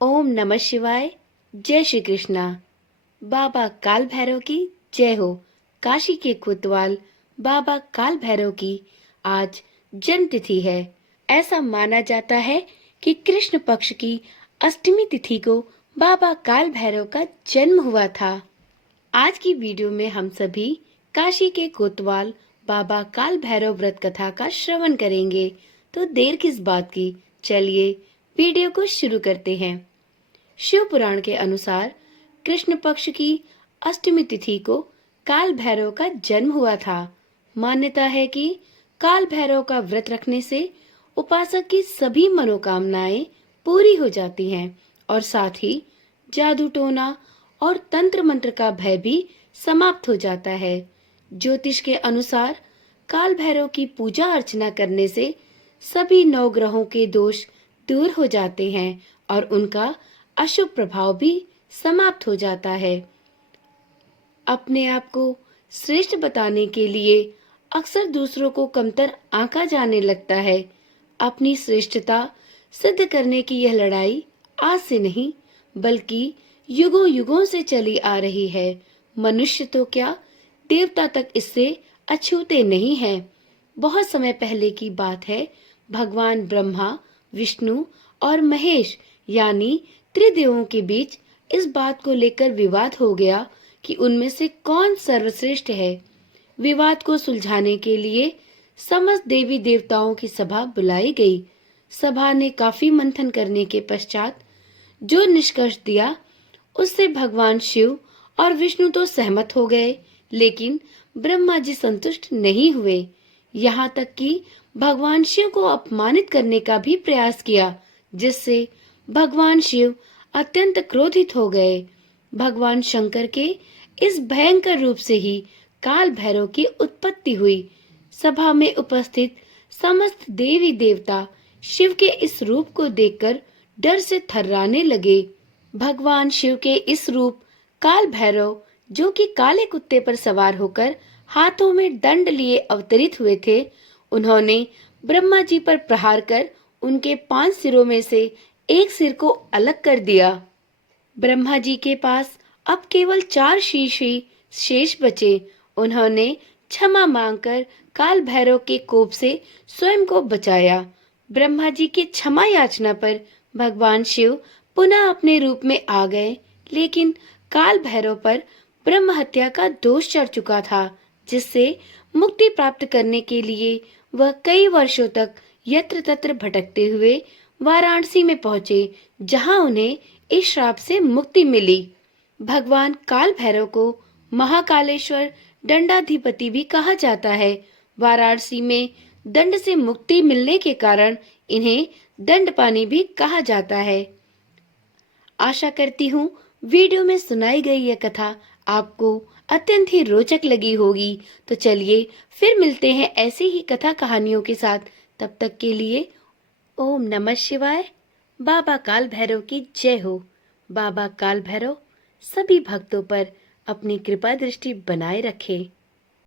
ओम नमः शिवाय। जय श्री कृष्णा। बाबा काल भैरव की जय हो। काशी के कोतवाल बाबा काल भैरव की आज जन्म तिथि है। ऐसा माना जाता है कि कृष्ण पक्ष की अष्टमी तिथि को बाबा काल भैरव का जन्म हुआ था। आज की वीडियो में हम सभी काशी के कोतवाल बाबा काल भैरव व्रत कथा का श्रवण करेंगे। तो देर किस बात की, चलिए वीडियो को शुरू करते हैं। शिव पुराण के अनुसार कृष्ण पक्ष की अष्टमी तिथि को काल भैरव का जन्म हुआ था। मान्यता है कि काल भैरव का व्रत रखने से उपासक की सभी मनोकामनाएं पूरी हो जाती हैं और साथ ही जादू टोना और तंत्र मंत्र का भय भी समाप्त हो जाता है। ज्योतिष के अनुसार काल भैरव की पूजा अर्चना करने से सभी नवग्रहों के दोष दूर हो जाते हैं और उनका अशुभ प्रभाव भी समाप्त हो जाता है। अपने आप को श्रेष्ठ बताने के लिए अक्सर दूसरों को कमतर आंका जाने लगता है। अपनी श्रेष्ठता सिद्ध करने की यह लड़ाई आज से नहीं बल्कि युगों युगों से चली आ रही है। मनुष्य तो क्या, देवता तक इससे अछूते नहीं हैं। बहुत समय पहले की बात है। भगवान ब्रह्मा, विष्णु और महेश यानी त्रिदेवों के बीच इस बात को लेकर विवाद हो गया कि उनमें से कौन सर्वश्रेष्ठ है। विवाद को सुलझाने के लिए समस्त देवी देवताओं की सभा बुलाई गई। सभा ने काफी मंथन करने के पश्चात जो निष्कर्ष दिया उससे भगवान शिव और विष्णु तो सहमत हो गए, लेकिन ब्रह्मा जी संतुष्ट नहीं हुए। यहाँ तक कि भगवान शिव को अपमानित करने का भी प्रयास किया, जिससे भगवान शिव अत्यंत क्रोधित हो गए। भगवान शंकर के इस भयंकर रूप से ही काल भैरव की उत्पत्ति हुई। सभा में उपस्थित समस्त देवी देवता शिव के इस रूप को देखकर डर से थर्राने लगे। भगवान शिव के इस रूप काल भैरव, जो कि काले कुत्ते पर सवार होकर हाथों में दंड लिए अवतरित हुए थे, उन्होंने ब्रह्मा जी पर प्रहार कर उनके 5 सिरों में से एक सिर को अलग कर दिया। ब्रह्मा जी के पास अब केवल 4 शीश ही शेष बचे। उन्होंने क्षमा मांगकर काल भैरव के कोप से स्वयं को बचाया। ब्रह्मा जी की क्षमा याचना पर भगवान शिव पुनः अपने रूप में आ गए, लेकिन काल भैरव पर ब्रह्म हत्या का दोष चढ़ चुका था, जिससे मुक्ति प्राप्त करने के लिए वह कई वर्षों तक यत्र तत्र भटकते हुए वाराणसी में पहुंचे, जहां उन्हें इस श्राप से मुक्ति मिली। भगवान काल भैरव को महाकालेश्वर दंडाधिपति भी कहा जाता है। वाराणसी में दंड से मुक्ति मिलने के कारण इन्हें दंडपानी भी कहा जाता है। आशा करती हूँ वीडियो में सुनाई गई यह कथा आपको अत्यंत ही रोचक लगी होगी। तो चलिए फिर मिलते हैं ऐसी ही कथा कहानियों के साथ। तब तक के लिए ओम नमः शिवाय। बाबा काल भैरव की जय हो। बाबा काल भैरव सभी भक्तों पर अपनी कृपा दृष्टि बनाए रखे।